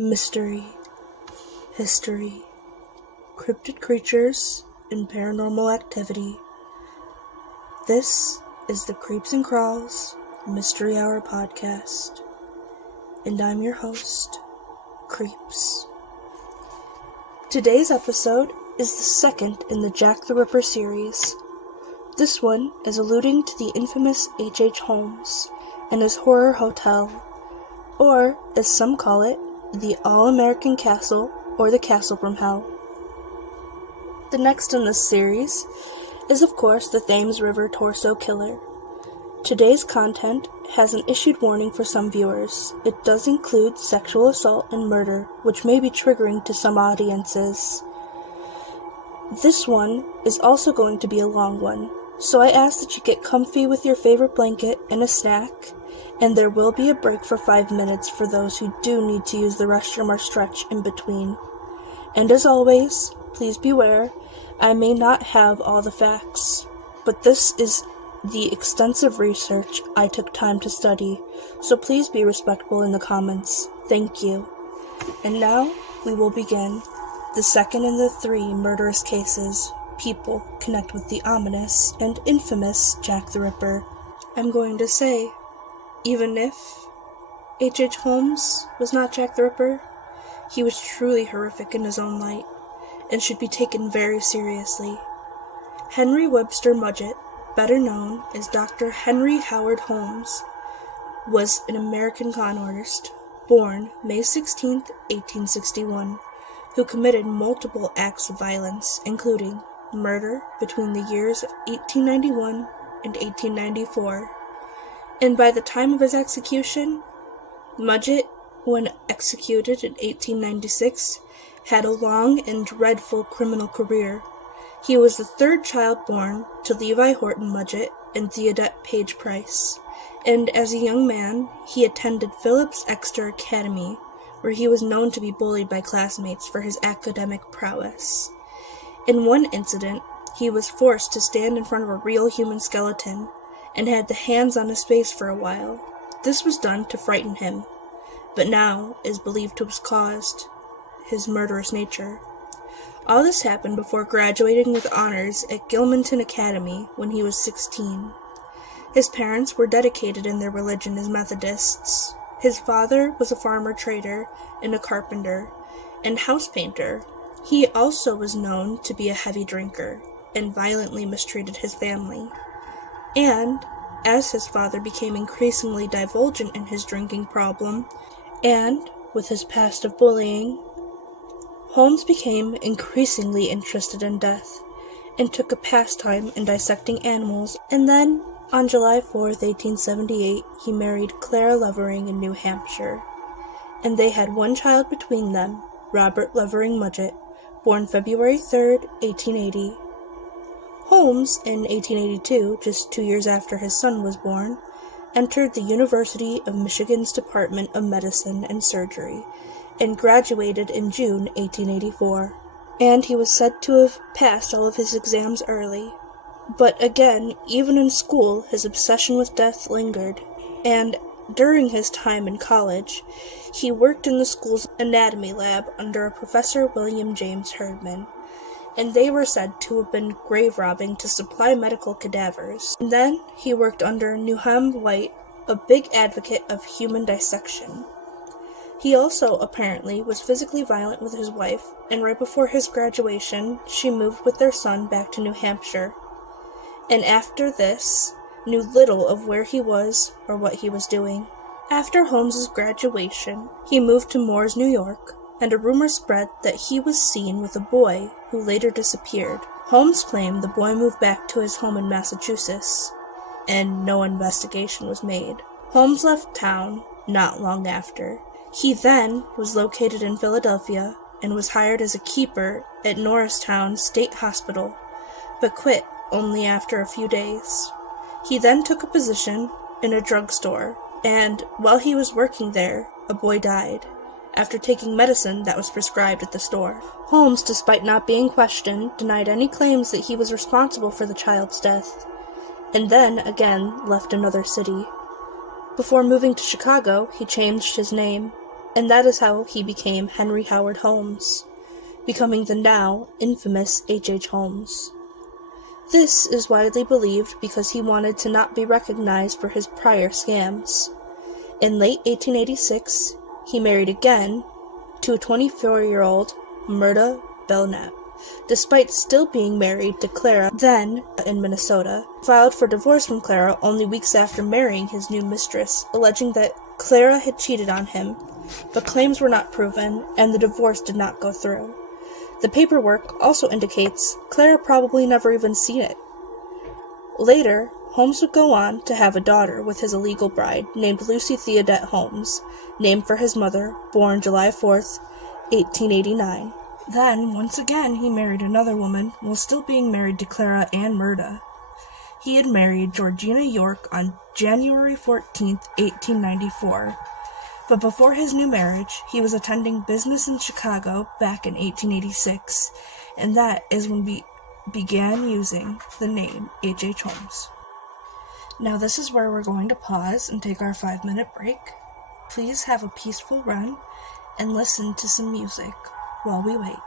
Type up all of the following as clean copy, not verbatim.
mystery, history, cryptid creatures, and paranormal activity. This is the Creeps and Crawls Mystery Hour podcast, and I'm your host, Creeps. Today's episode is the second in the Jack the Ripper series. This one is alluding to the infamous H.H. Holmes and his horror hotel, or as some call it, the All-American Castle or the Castle from Hell. The next in this series is of course the Thames River Torso Killer. Today's content has an issued warning for some viewers. It does include sexual assault and murder, which may be triggering to some audiences. This one is also going to be a long one, so I ask that you get comfy with your favorite blanket and a snack, and there will be a break for 5 minutes for those who do need to use the restroom or stretch in between. And as always, please beware, I may not have all the facts, but this is the extensive research I took time to study, so please be respectful in the comments. Thank you. And now, we will begin. The second in the 3 murderous cases people connect with the ominous and infamous Jack the Ripper. I'm going to say, even if H.H. Holmes was not Jack the Ripper, he was truly horrific in his own light, and should be taken very seriously. Henry Webster Mudgett, better known as Dr. Henry Howard Holmes, was an American con artist, born May 16, 1861, who committed multiple acts of violence, including murder between the years of 1891 and 1894. And by the time of his execution, Mudgett, when executed in 1896, had a long and dreadful criminal career. He was the 3rd child born to Levi Horton Mudgett and Theodette Page Price, and as a young man, he attended Phillips Exeter Academy, where he was known to be bullied by classmates for his academic prowess. In one incident, he was forced to stand in front of a real human skeleton, and had the hands on his face for a while. This was done to frighten him, but now is believed to have caused his murderous nature. All this happened before graduating with honors at Gilmanton Academy when he was 16. His parents were dedicated in their religion as Methodists. His father was a farmer trader and a carpenter and house painter. He also was known to be a heavy drinker and violently mistreated his family. And, as his father became increasingly divulgent in his drinking problem, and with his past of bullying, Holmes became increasingly interested in death, and took a pastime in dissecting animals, and then, on July 4th, 1878, he married Clara Levering in New Hampshire, and they had one child between them, Robert Levering Mudgett, born February 3rd, 1880. Holmes, in 1882, just 2 years after his son was born, entered the University of Michigan's Department of Medicine and Surgery, and graduated in June 1884. And he was said to have passed all of his exams early. But again, even in school, his obsession with death lingered, and during his time in college, he worked in the school's anatomy lab under a Professor William James Herdman, and they were said to have been grave robbing to supply medical cadavers. And then he worked under Nahum White, a big advocate of human dissection. He also, apparently, was physically violent with his wife, and right before his graduation, she moved with their son back to New Hampshire. And after this, knew little of where he was or what he was doing. After Holmes's graduation, he moved to Moores, New York, and a rumor spread that he was seen with a boy who later disappeared. Holmes claimed the boy moved back to his home in Massachusetts, and no investigation was made. Holmes left town not long after. He then was located in Philadelphia and was hired as a keeper at Norristown State Hospital, but quit only after a few days. He then took a position in a drugstore, and while he was working there, a boy died after taking medicine that was prescribed at the store. Holmes, despite not being questioned, denied any claims that he was responsible for the child's death, and then, again, left another city. Before moving to Chicago, he changed his name, and that is how he became Henry Howard Holmes, becoming the now infamous H.H. Holmes. This is widely believed because he wanted to not be recognized for his prior scams. In late 1886, he married again to a 24-year-old Murda Belknap. Despite still being married to Clara, then in Minnesota, filed for divorce from Clara only weeks after marrying his new mistress, alleging that Clara had cheated on him, but claims were not proven, and the divorce did not go through. The paperwork also indicates Clara probably never even seen it. Later, Holmes would go on to have a daughter with his illegal bride named Lucy Theodette Holmes, named for his mother, born July 4th, 1889. Then, once again, he married another woman while still being married to Clara and Murda. He had married Georgina York on January 14th, 1894. But before his new marriage, he was attending business in Chicago back in 1886, and that is when we began using the name H.H. Holmes. Now this is where we're going to pause and take our 5-minute break. Please have a peaceful run and listen to some music while we wait.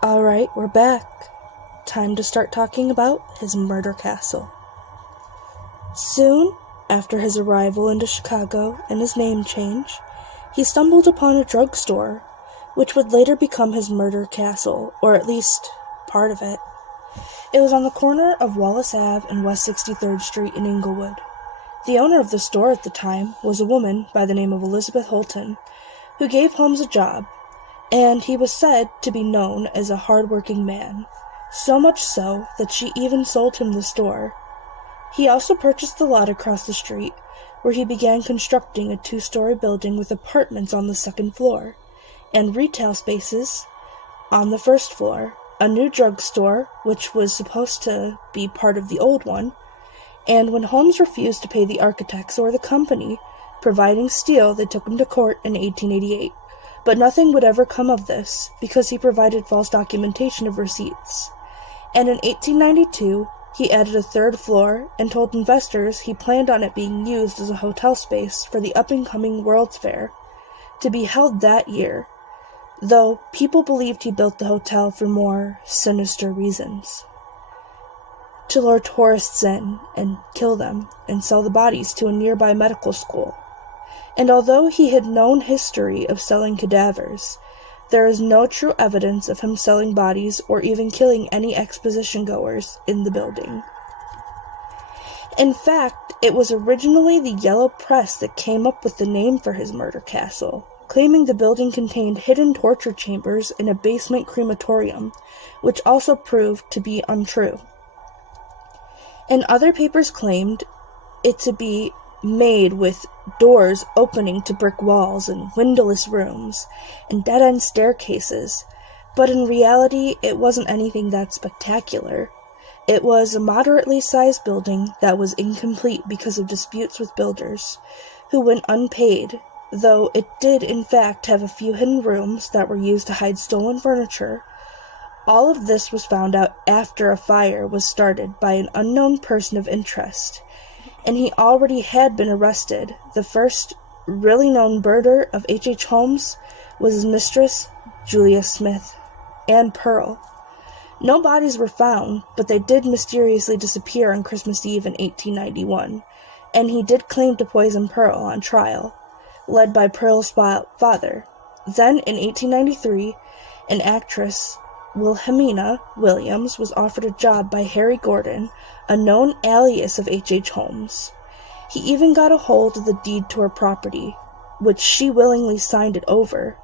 Alright, we're back. Time to start talking about his murder castle. Soon after his arrival into Chicago and his name change, he stumbled upon a drugstore, which would later become his murder castle, or at least part of it. It was on the corner of Wallace Ave and West 63rd Street in Inglewood. The owner of the store at the time was a woman by the name of Elizabeth Holton, who gave Holmes a job, and he was said to be known as a hard-working man, so much so that she even sold him the store. He also purchased the lot across the street, where he began constructing a 2-story building with apartments on the second floor, and retail spaces on the first floor, a new drugstore, which was supposed to be part of the old one, and when Holmes refused to pay the architects or the company providing steel, they took him to court in 1888. But nothing would ever come of this, because he provided false documentation of receipts. And in 1892, he added a 3rd floor and told investors he planned on it being used as a hotel space for the up-and-coming World's Fair, to be held that year, though people believed he built the hotel for more sinister reasons. To lure tourists in and kill them and sell the bodies to a nearby medical school. And although he had known history of selling cadavers, there is no true evidence of him selling bodies or even killing any exposition goers in the building. In fact, it was originally the Yellow Press that came up with the name for his murder castle, claiming the building contained hidden torture chambers in a basement crematorium, which also proved to be untrue. And other papers claimed it to be made with doors opening to brick walls and windowless rooms and dead-end staircases, but in reality it wasn't anything that spectacular. It was a moderately sized building that was incomplete because of disputes with builders, who went unpaid, though it did in fact have a few hidden rooms that were used to hide stolen furniture. All of this was found out after a fire was started by an unknown person of interest, and he already had been arrested. The first really known murder of H.H. Holmes was his mistress, Julia Smith, and Pearl. No bodies were found, but they did mysteriously disappear on Christmas Eve in 1891, and he did claim to poison Pearl on trial, led by Pearl's father. Then, in 1893, an actress, Wilhelmina Williams, was offered a job by Harry Gordon, a known alias of H.H. Holmes. He even got a hold of the deed to her property, which she willingly signed it over.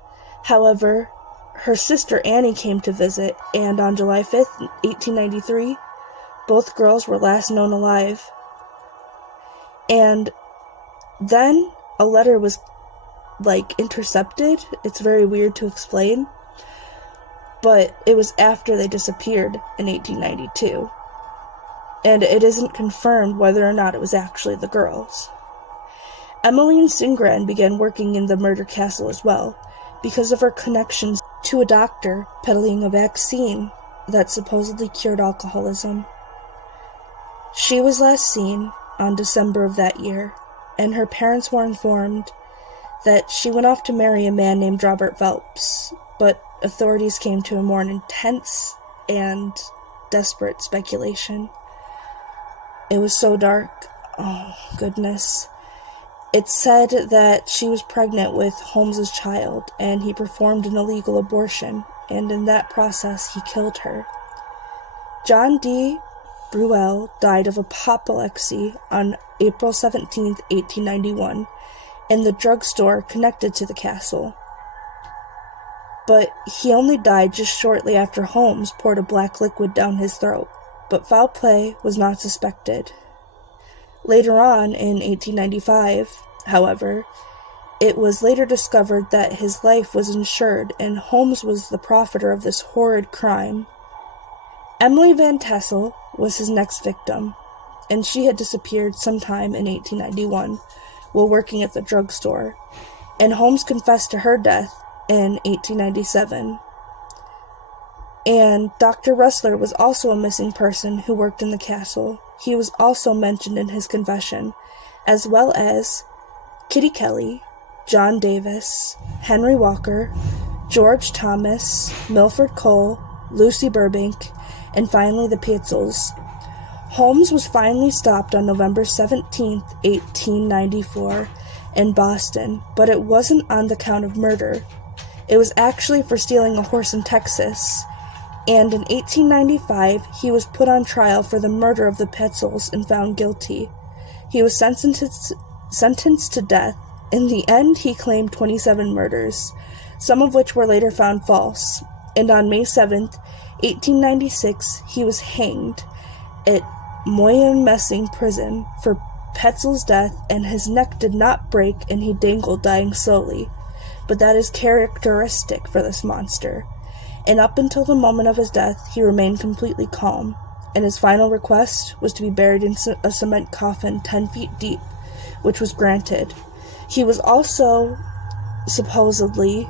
However, her sister Annie came to visit, and on July 5th, 1893, both girls were last known alive. And then a letter was, intercepted. It's very weird to explain, but it was after they disappeared in 1892. And it isn't confirmed whether or not it was actually the girls. Emmeline Singran began working in the murder castle as well, because of her connections to a doctor peddling a vaccine that supposedly cured alcoholism. She was last seen on December of that year, and her parents were informed that she went off to marry a man named Robert Phelps, but authorities came to a more intense and desperate speculation. It was so dark. Oh, goodness. It said that she was pregnant with Holmes's child, and he performed an illegal abortion, and in that process, he killed her. John D. Bruell died of apoplexy on April 17, 1891, in the drugstore connected to the castle. But he only died just shortly after Holmes poured a black liquid down his throat, but foul play was not suspected. Later on, in 1895, however, it was later discovered that his life was insured and Holmes was the profiteer of this horrid crime. Emily Van Tassel was his next victim, and she had disappeared sometime in 1891 while working at the drugstore, and Holmes confessed to her death in 1897. And Dr. Ressler was also a missing person who worked in the castle. He was also mentioned in his confession, as well as Kitty Kelly, John Davis, Henry Walker, George Thomas, Milford Cole, Lucy Burbank, and finally the Pietzels. Holmes was finally stopped on November 17, 1894, in Boston, but it wasn't on the count of murder. It was actually for stealing a horse in Texas, and in 1895 he was put on trial for the murder of the Pietzels and found guilty. He was sentenced to death. In the end, he claimed 27 murders, some of which were later found false, and on May 7th, 1896, he was hanged at Moyenmessing prison for Petzel's death, and his neck did not break and he dangled, dying slowly. But that is characteristic for this monster. And up until the moment of his death, he remained completely calm, and his final request was to be buried in a cement coffin 10 feet deep, which was granted. He was also supposedly,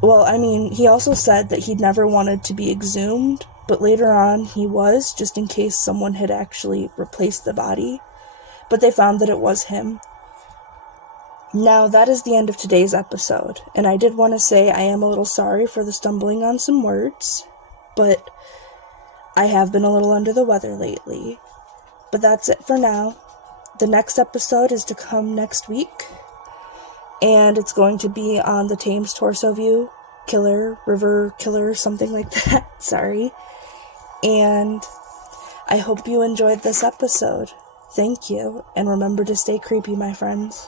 he also said that he'd never wanted to be exhumed, but later on he was, just in case someone had actually replaced the body. But they found that it was him. Now, that is the end of today's episode, and I did want to say I am a little sorry for the stumbling on some words, but I have been a little under the weather lately. But that's it for now. The next episode is to come next week, and it's going to be on the Thames Torso View River Killer, something like that, sorry. And I hope you enjoyed this episode. Thank you, and remember to stay creepy, my friends.